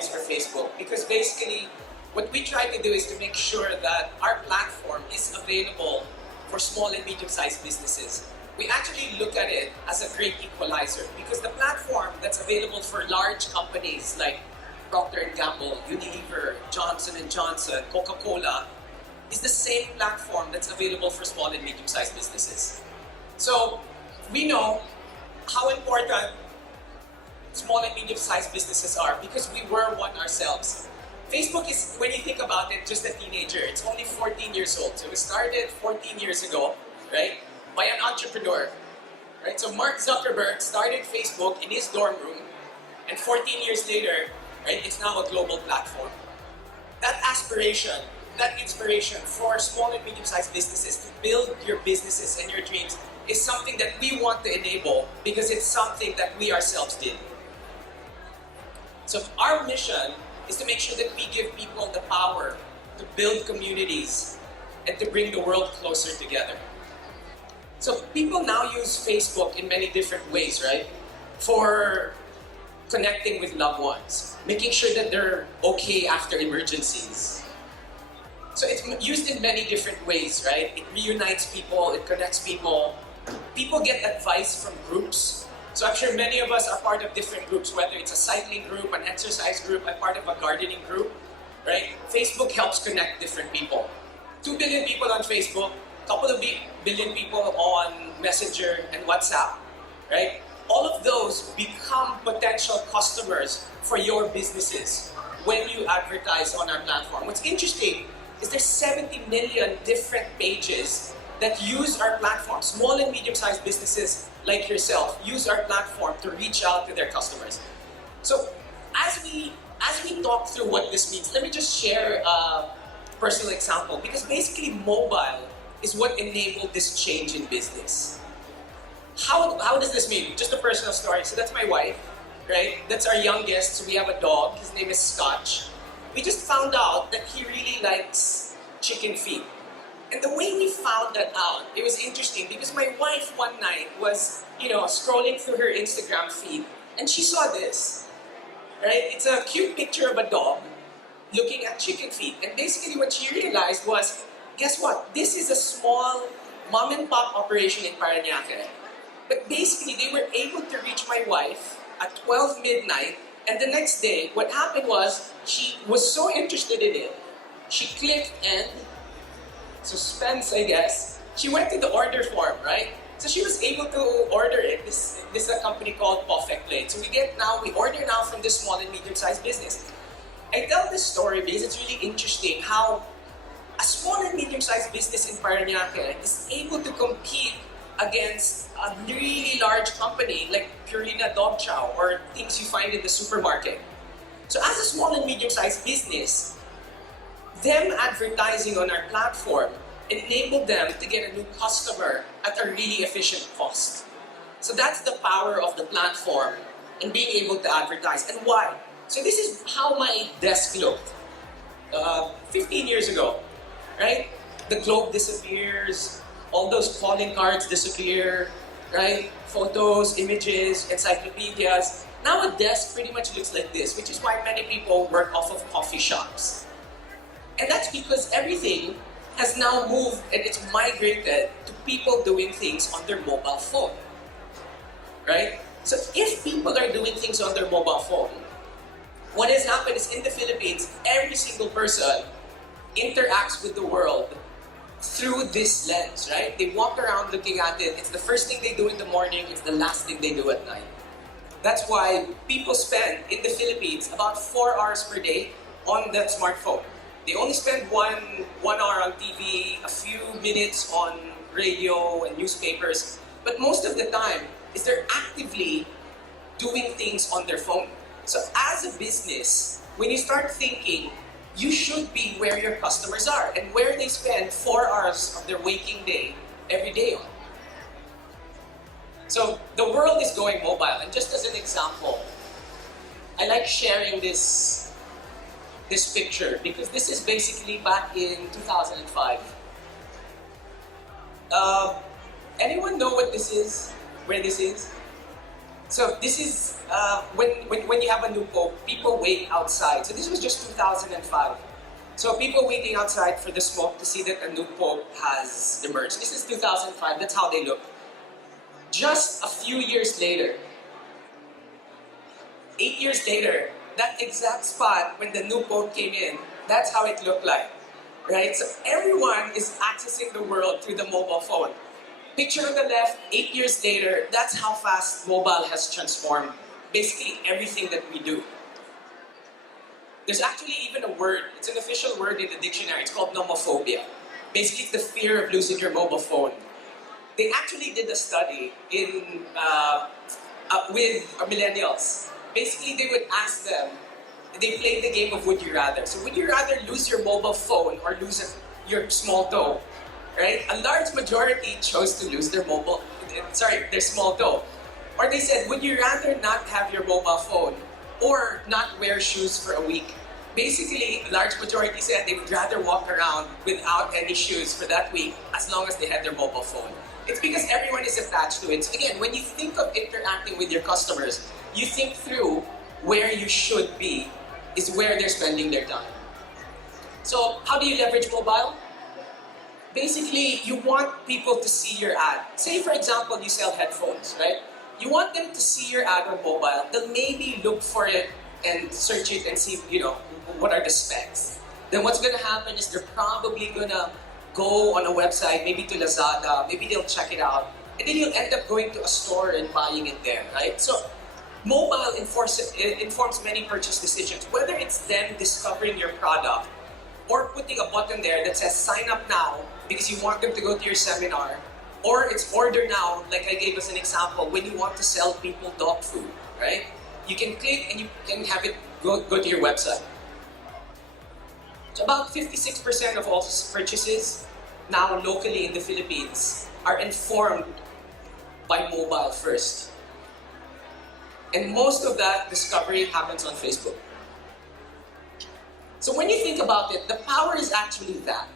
experience for Facebook, because basically what we try to do is to make sure that our platform is available for small and medium-sized businesses. We actually look at it as a great equalizer, because the platform that's available for large companies like Procter & Gamble, Unilever, Johnson & Johnson, Coca-Cola is the same platform that's available for small and medium-sized businesses. So we know how important small and medium-sized businesses are, because we were one ourselves. Facebook is, when you think about it, just a teenager. It's only 14 years old. So it started 14 years ago, right, by an entrepreneur, right? So Mark Zuckerberg started Facebook in his dorm room, and 14 years later, right, it's now a global platform. That aspiration, that inspiration for small and medium-sized businesses to build your businesses and your dreams is something that we want to enable, because it's something that we ourselves did. So our mission is to make sure that we give people the power to build communities and to bring the world closer together. So people now use Facebook in many different ways, right? For connecting with loved ones, making sure that they're okay after emergencies. So it's used in many different ways, right? It reunites people, it connects people. People get advice from groups. So I'm sure many of us are part of different groups, whether it's a cycling group, an exercise group, I'm part of a gardening group, right? Facebook helps connect different people. 2 billion people on Facebook, couple of billion people on Messenger and WhatsApp, right? All of those become potential customers for your businesses when you advertise on our platform. What's interesting is there's 70 million different pages that use our platform. Small and medium-sized businesses like yourself use our platform to reach out to their customers. So as we talk through what this means, let me just share a personal example, because basically mobile is what enabled this change in business. How does this mean? Just a personal story. So that's my wife, right? That's our youngest. So we have a dog. His name is Scotch. We just found out that he really likes chicken feet. And the way we found that out, it was interesting, because my wife one night was, scrolling through her Instagram feed, and she saw this, right? It's a cute picture of a dog looking at chicken feet. And basically what she realized was, guess what? This is a small mom and pop operation in Parañaque. But basically they were able to reach my wife at 12 midnight, and the next day, what happened was, she was so interested in it, she clicked and suspense, I guess. She went to the order form, right? So she was able to order it. This is a company called Perfect Plate. So we order now from this small and medium-sized business. I tell this story because it's really interesting how a small and medium-sized business in Parañaque is able to compete against a really large company like Purina Dog Chow or things you find in the supermarket. So as a small and medium-sized business, them advertising on our platform enabled them to get a new customer at a really efficient cost. So that's the power of the platform and being able to advertise. And why? So this is how my desk looked 15 years ago, right? The globe disappears, all those calling cards disappear, right? Photos, images, encyclopedias. Now a desk pretty much looks like this, which is why many people work off of coffee shops. And that's because everything has now moved and it's migrated to people doing things on their mobile phone, right? So if people are doing things on their mobile phone, what has happened is in the Philippines, every single person interacts with the world through this lens, right? They walk around looking at it. It's the first thing they do in the morning. It's the last thing they do at night. That's why people spend in the Philippines about 4 hours per day on that smartphone. They only spend one hour on TV, a few minutes on radio and newspapers, but most of the time is they're actively doing things on their phone. So as a business, when you start thinking, you should be where your customers are and where they spend 4 hours of their waking day every day on. So the world is going mobile, and just as an example, I like sharing this picture because this is basically back in 2005. Anyone know what this is? Where this is? So this is when you have a new pope, people wait outside. So this was just 2005. So people waiting outside for the smoke to see that a new pope has emerged. This is 2005. That's how they look. Just a few years later, 8 years later, that exact spot when the new pope came in, that's how it looked like, right? So everyone is accessing the world through the mobile phone. Picture on the left, 8 years later, that's how fast mobile has transformed basically everything that we do. There's actually even a word, it's an official word in the dictionary, it's called Nomophobia. Basically, it's the fear of losing your mobile phone. They actually did a study with millennials. Basically, they would ask them, they played the game of would you rather. So would you rather lose your mobile phone or lose your small toe? Right? A large majority chose to lose their their small toe. Or they said, would you rather not have your mobile phone or not wear shoes for a week? Basically, a large majority said they would rather walk around without any shoes for that week as long as they had their mobile phone. It's because everyone is attached to it. So again, when you think of interacting with your customers, you think through where you should be is where they're spending their time. So how do you leverage mobile? Basically, you want people to see your ad. Say, for example, you sell headphones, right? You want them to see your ad on mobile. They'll maybe look for it and search it and see, what are the specs. Then what's going to happen is they're probably going to go on a website, maybe to Lazada, maybe they'll check it out, and then you'll end up going to a store and buying it there, right? So mobile informs many purchase decisions, whether it's them discovering your product or putting a button there that says sign up now because you want them to go to your seminar, or it's order now, like I gave us an example, when you want to sell people dog food, right? You can click and you can have it go to your website. So about 56% of all purchases now locally in the Philippines are informed by mobile first. And most of that discovery happens on Facebook. So when you think about it, the power is actually that.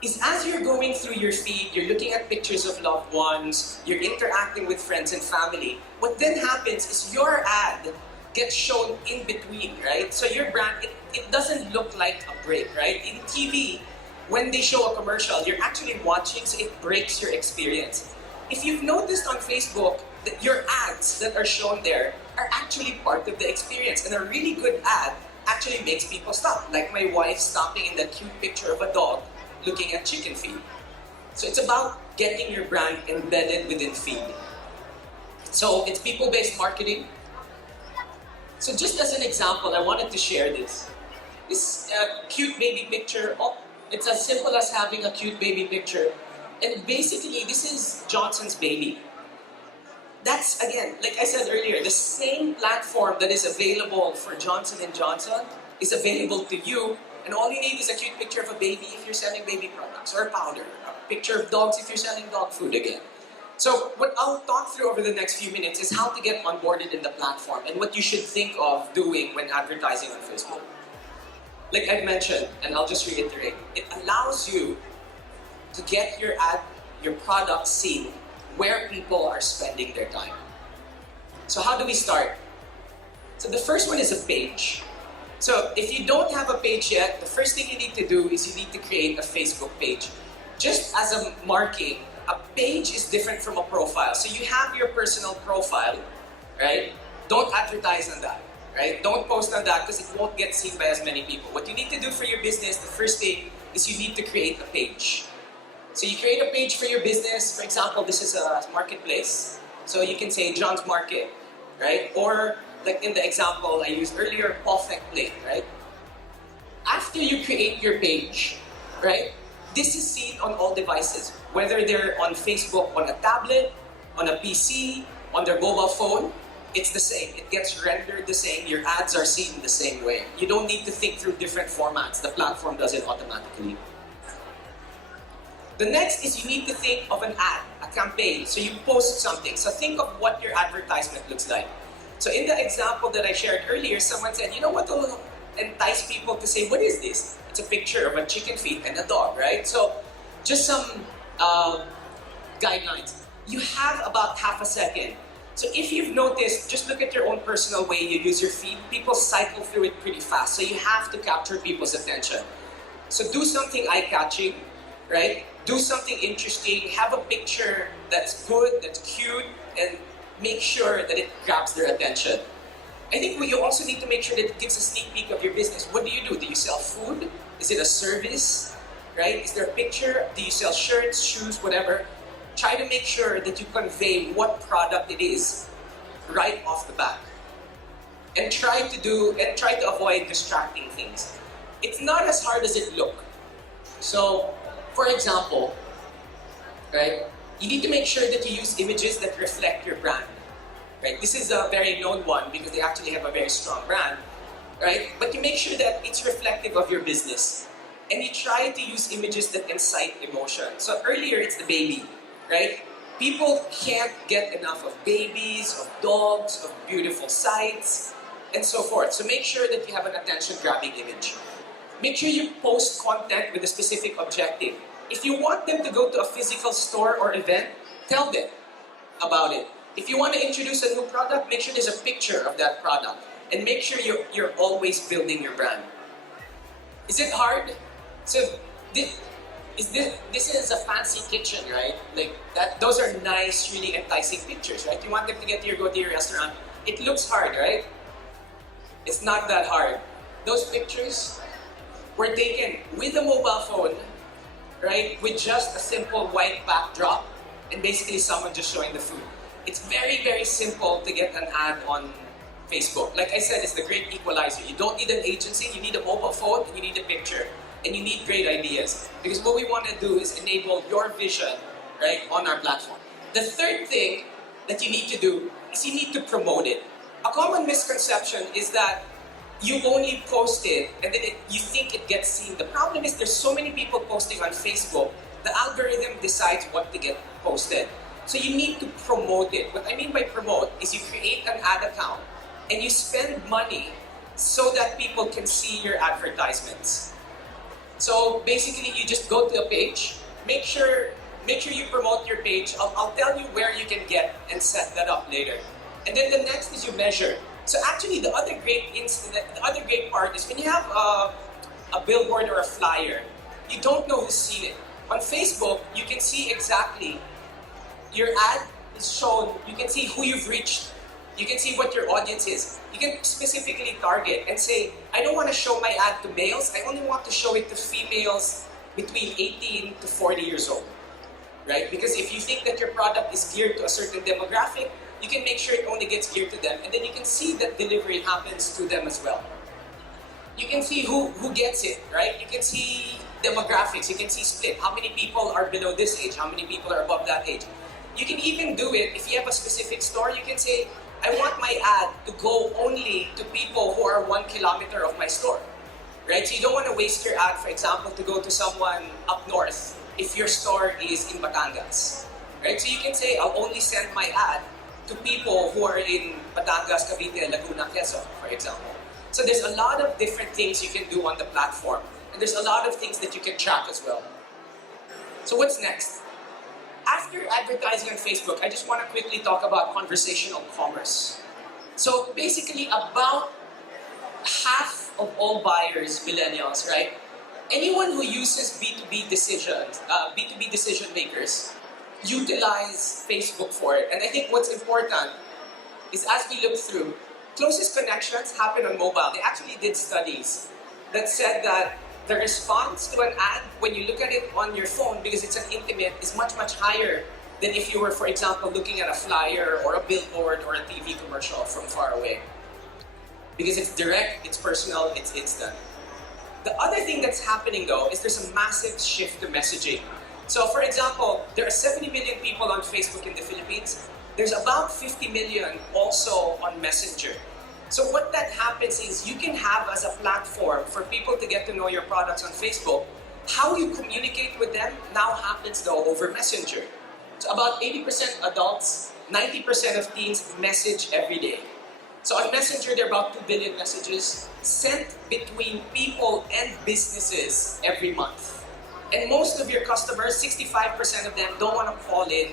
Is as you're going through your feed, you're looking at pictures of loved ones, you're interacting with friends and family, what then happens is your ad gets shown in between, right? So your brand, it doesn't look like a break, right? In TV, when they show a commercial, you're actually watching, so it breaks your experience. If you've noticed on Facebook, that your ads that are shown there are actually part of the experience, and a really good ad actually makes people stop. Like my wife stopping in that cute picture of a dog looking at chicken feed. So it's about getting your brand embedded within feed. So it's people-based marketing. So just as an example, I wanted to share this. This cute baby picture, it's as simple as having a cute baby picture. And basically, this is Johnson's baby. That's, again, like I said earlier, the same platform that is available for Johnson & Johnson is available to you. And all you need is a cute picture of a baby if you're selling baby products, or powder. A picture of dogs if you're selling dog food again. So what I'll talk through over the next few minutes is how to get onboarded in the platform and what you should think of doing when advertising on Facebook. Like I mentioned, and I'll just reiterate, it allows you to get your ad, your product seen where people are spending their time. So how do we start? So the first one is a page. So if you don't have a page yet, the first thing you need to do is you need to create a Facebook page. Just as a marking, a page is different from a profile. So you have your personal profile, right? Don't advertise on that, right? Don't post on that because it won't get seen by as many people. What you need to do for your business, the first thing is you need to create a page. So you create a page for your business. For example, this is a marketplace. So you can say John's Market, right? Or like in the example I used earlier, Perfect Plate, right? After you create your page, right? This is seen on all devices, whether they're on Facebook on a tablet, on a PC, on their mobile phone, it's the same. It gets rendered the same. Your ads are seen the same way. You don't need to think through different formats. The platform does it automatically. The next is you need to think of an ad, a campaign. So you post something. So think of what your advertisement looks like. So in the example that I shared earlier, someone said, you know what will entice people to say, what is this? It's a picture of a chicken feet and a dog, right? So just some guidelines. You have about half a second So if you've noticed, just look at your own personal way you use your feed. People cycle through it pretty fast, so you have to capture people's attention. So do something eye-catching, right? Do something interesting, have a picture that's good, that's cute, and make sure that it grabs their attention. I think you also need to make sure that it gives a sneak peek of your business. What do? Do you sell food? Is it a service? Right? Is there a picture? Do you sell shirts, shoes, whatever? Try to make sure that you convey what product it is right off the bat. And try to avoid distracting things. It's not as hard as it looks. So, for example, right, you need to make sure that you use images that reflect your brand. Right? This is a very known one because they actually have a very strong brand, right? But you make sure that it's reflective of your business. And you try to use images that incite emotion. So earlier, it's the baby, right? People can't get enough of babies, of dogs, of beautiful sights, and so forth. So make sure that you have an attention-grabbing image. Make sure you post content with a specific objective. If you want them to go to a physical store or event, tell them about it. If you want to introduce a new product, make sure there's a picture of that product. And make sure you're always building your brand. Is it hard? So this is a fancy kitchen, right? Like that. Those are nice, really enticing pictures, right? You want them to go to your restaurant. It looks hard, right? It's not that hard. Those pictures were taken with a mobile phone, right? With just a simple white backdrop and basically someone just showing the food. It's very, very simple to get an ad on Facebook. Like I said, it's the great equalizer. You don't need an agency, you need a mobile phone, and you need a picture. And you need great ideas. Because what we want to do is enable your vision, right, on our platform. The third thing that you need to do is you need to promote it. A common misconception is that you only post it and then you think it gets seen. The problem is there's so many people posting on Facebook, the algorithm decides what to get posted. So you need to promote it. What I mean by promote is you create an ad account and you spend money so that people can see your advertisements. So basically you just go to a page, make sure you promote your page. I'll tell you where you can get and set that up later. And then the next is you measure. So actually the other great part is when you have a billboard or a flyer, you don't know who's seen it. On Facebook, you can see exactly your ad is shown, you can see who you've reached, you can see what your audience is. You can specifically target and say, I don't want to show my ad to males, I only want to show it to females between 18 to 40 years old. Right? Because if you think that your product is geared to a certain demographic, you can make sure it only gets geared to them, and then you can see that delivery happens to them as well. You can see who gets it, right? You can see demographics, you can see split. How many people are below this age? How many people are above that age? You can even do it, if you have a specific store, you can say, I want my ad to go only to people who are 1 kilometer of my store. Right? So you don't want to waste your ad, for example, to go to someone up north if your store is in Batangas. Right? So you can say, I'll only send my ad to people who are in Batangas, Cavite, Laguna, Quezon, for example. So there's a lot of different things you can do on the platform. And there's a lot of things that you can track as well. So what's next? After advertising on Facebook, I just want to quickly talk about conversational commerce. So basically, about half of all buyers, millennials, right? Anyone who uses B2B decision makers, utilize Facebook for it. And I think what's important is as we look through, closest connections happen on mobile. They actually did studies that said that the response to an ad, when you look at it on your phone, because it's an intimate, is much, much higher than if you were, for example, looking at a flyer or a billboard or a TV commercial from far away. Because it's direct, it's personal, it's instant. The other thing that's happening though is there's a massive shift to messaging. So for example, there are 70 million people on Facebook in the Philippines. There's about 50 million also on Messenger. So what that happens is you can have as a platform for people to get to know your products on Facebook. How you communicate with them now happens though over Messenger. So about 80% adults, 90% of teens message every day. So on Messenger, there are about 2 billion messages sent between people and businesses every month. And most of your customers, 65% of them, don't want to call in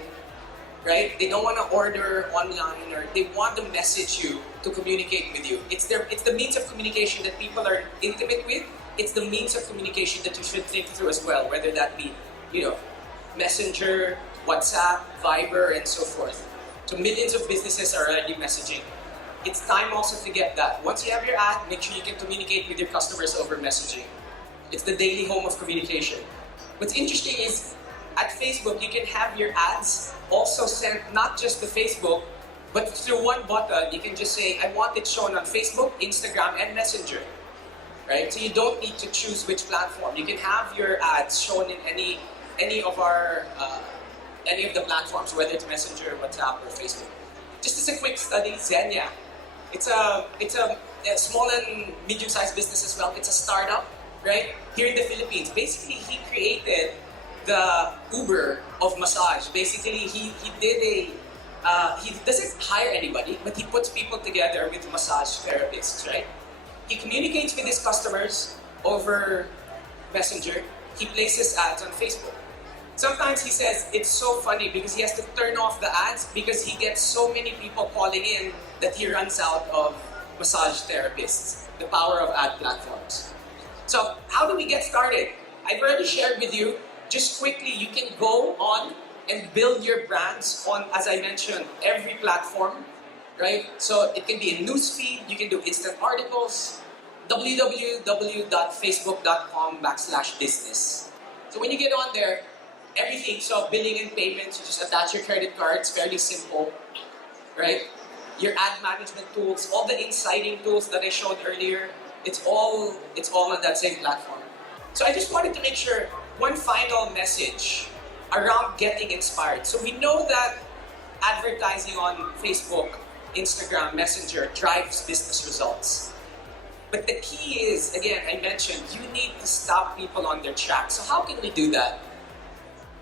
right? They don't want to order online, or they want to message you to communicate with you. It's the means of communication that people are intimate with. It's the means of communication that you should think through as well, whether that be, Messenger, WhatsApp, Viber, and so forth. So millions of businesses are already messaging. It's time also to get that. Once you have your ad, make sure you can communicate with your customers over messaging. It's the daily home of communication. What's interesting is, at Facebook, you can have your ads also sent not just to Facebook, but through one button. You can just say, I want it shown on Facebook, Instagram, and Messenger. Right? So you don't need to choose which platform. You can have your ads shown in any of the platforms, whether it's Messenger, WhatsApp, or Facebook. Just as a quick study, Xenia. It's a small and medium-sized business as well. It's a startup, right? Here in the Philippines. Basically, he created the Uber of massage. Basically, he doesn't hire anybody, but he puts people together with massage therapists, right? He communicates with his customers over Messenger. He places ads on Facebook. Sometimes he says it's so funny because he has to turn off the ads because he gets so many people calling in that he runs out of massage therapists. The power of ad platforms. So how do we get started? I've already shared with you. Just quickly, you can go on and build your brands on, as I mentioned, every platform, right? So it can be a newsfeed, you can do instant articles, www.facebook.com/business. So when you get on there, everything, so billing and payments, you just attach your credit cards, fairly simple, right? Your ad management tools, all the inciting tools that I showed earlier, it's all on that same platform. So I just wanted to make sure, one final message around getting inspired. So we know that advertising on Facebook, Instagram, Messenger drives business results. But the key is, again, I mentioned, you need to stop people on their tracks. So how can we do that?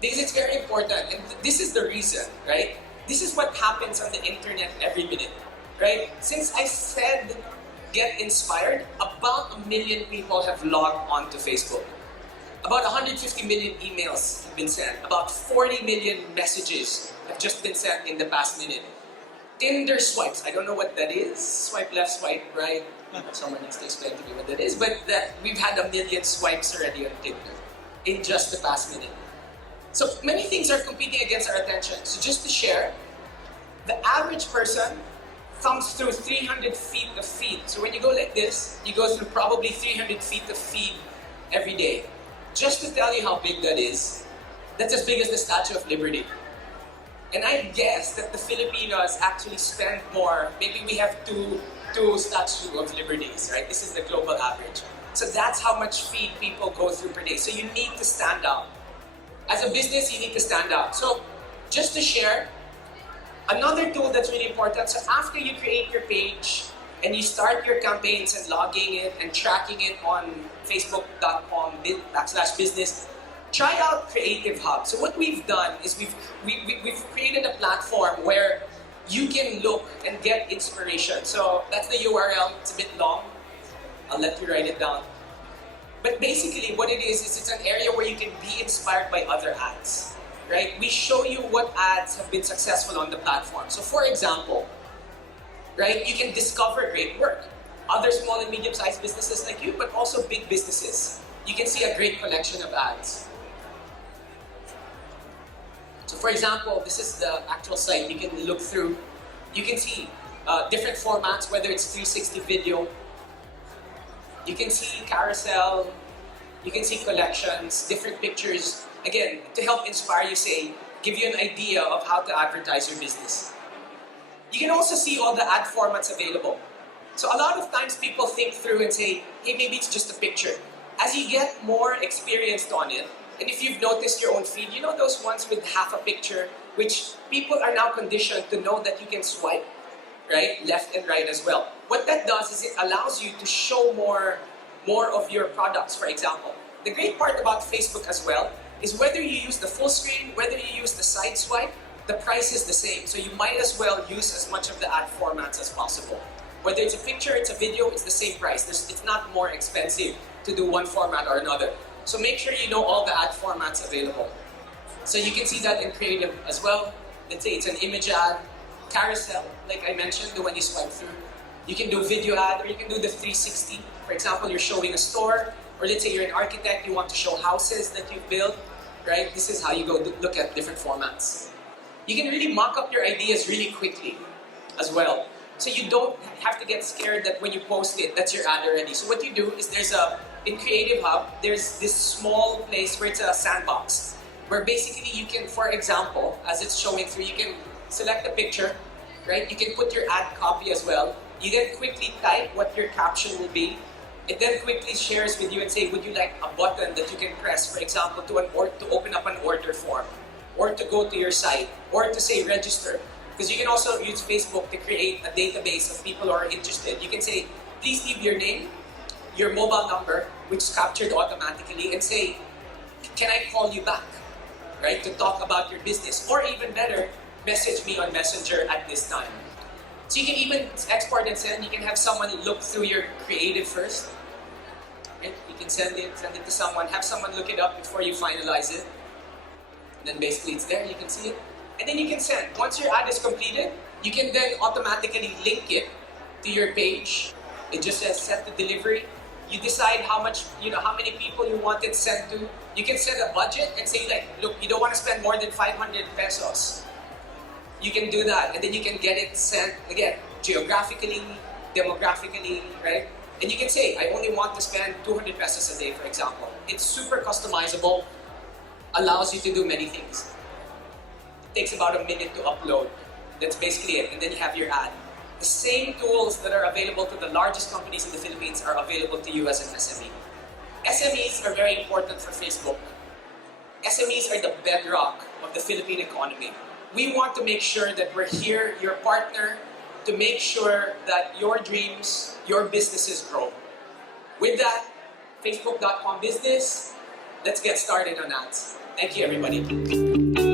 Because it's very important, and this is the reason, right? This is what happens on the internet every minute, right? Since I said get inspired, about 1 million people have logged on to Facebook. About 150 million emails have been sent. About 40 million messages have just been sent in the past minute. Tinder swipes, I don't know what that is. Swipe left, swipe right. Someone needs to explain to me what that is. But we've had 1 million swipes already on Tinder in just the past minute. So many things are competing against our attention. So just to share, the average person thumbs through 300 feet of feed. So when you go like this, you go through probably 300 feet of feed every day. Just to tell you how big that is, that's as big as the Statue of Liberty. And I guess that the Filipinos actually spend more. Maybe we have two Statue of Liberties, right? This is the global average. So that's how much feed people go through per day. So you need to stand out. As a business, you need to stand out. So just to share, another tool that's really important, so after you create your page and you start your campaigns and logging it and tracking it on facebook.com/business, try out Creative Hub. So what we've done is we've created a platform where you can look and get inspiration. So that's the URL. It's a bit long. I'll let you write it down. But basically what it is it's an area where you can be inspired by other ads, right? We show you what ads have been successful on the platform. So for example, right, you can discover great work. Other small and medium-sized businesses like you, but also big businesses. You can see a great collection of ads. So for example, this is the actual site you can look through. You can see different formats, whether it's 360 video. You can see carousel, you can see collections, different pictures. Again, to help inspire you, give you an idea of how to advertise your business. You can also see all the ad formats available. So a lot of times people think through and say, hey, maybe it's just a picture. As you get more experienced on it, and if you've noticed your own feed, you know those ones with half a picture, which people are now conditioned to know that you can swipe, right? Left and right as well. What that does is it allows you to show more of your products, for example. The great part about Facebook as well is whether you use the full screen, whether you use the side swipe, the price is the same. So you might as well use as much of the ad formats as possible. Whether it's a picture, it's a video, it's the same price. It's not more expensive to do one format or another. So make sure you know all the ad formats available. So you can see that in Creative as well. Let's say it's an image ad, carousel, like I mentioned, the one you swipe through. You can do video ad, or you can do the 360. For example, you're showing a store, or let's say you're an architect, you want to show houses that you've built, right? This is how you go look at different formats. You can really mock up your ideas really quickly as well. So you don't have to get scared that when you post it, that's your ad already. So what you do is in Creative Hub, there's this small place where it's a sandbox, where basically you can, for example, as it's showing through, you can select a picture, right? You can put your ad copy as well. You then quickly type what your caption will be. It then quickly shares with you and say, would you like a button that you can press, for example, to open up an order form, or to go to your site, or to say register. Because you can also use Facebook to create a database of people who are interested. You can say, please leave your name, your mobile number, which is captured automatically, and say, can I call you back, right, to talk about your business? Or even better, message me on Messenger at this time. So you can even export and send. You can have someone look through your creative first. Right? You can send it to someone, have someone look it up before you finalize it. And then basically it's there, you can see it. And then you can send. Once your ad is completed, you can then automatically link it to your page. It just says set to delivery. You decide how many people you want it sent to. You can set a budget and say like, look, you don't want to spend more than 500 pesos. You can do that, and then you can get it sent, again, geographically, demographically, right? And you can say, I only want to spend 200 pesos a day, for example. It's super customizable, allows you to do many things. It takes about a minute to upload. That's basically it, and then you have your ad. The same tools that are available to the largest companies in the Philippines are available to you as an SME. SMEs are very important for Facebook. SMEs are the bedrock of the Philippine economy. We want to make sure that we're here, your partner, to make sure that your dreams, your businesses grow. With that, Facebook.com business, let's get started on ads. Thank you, everybody.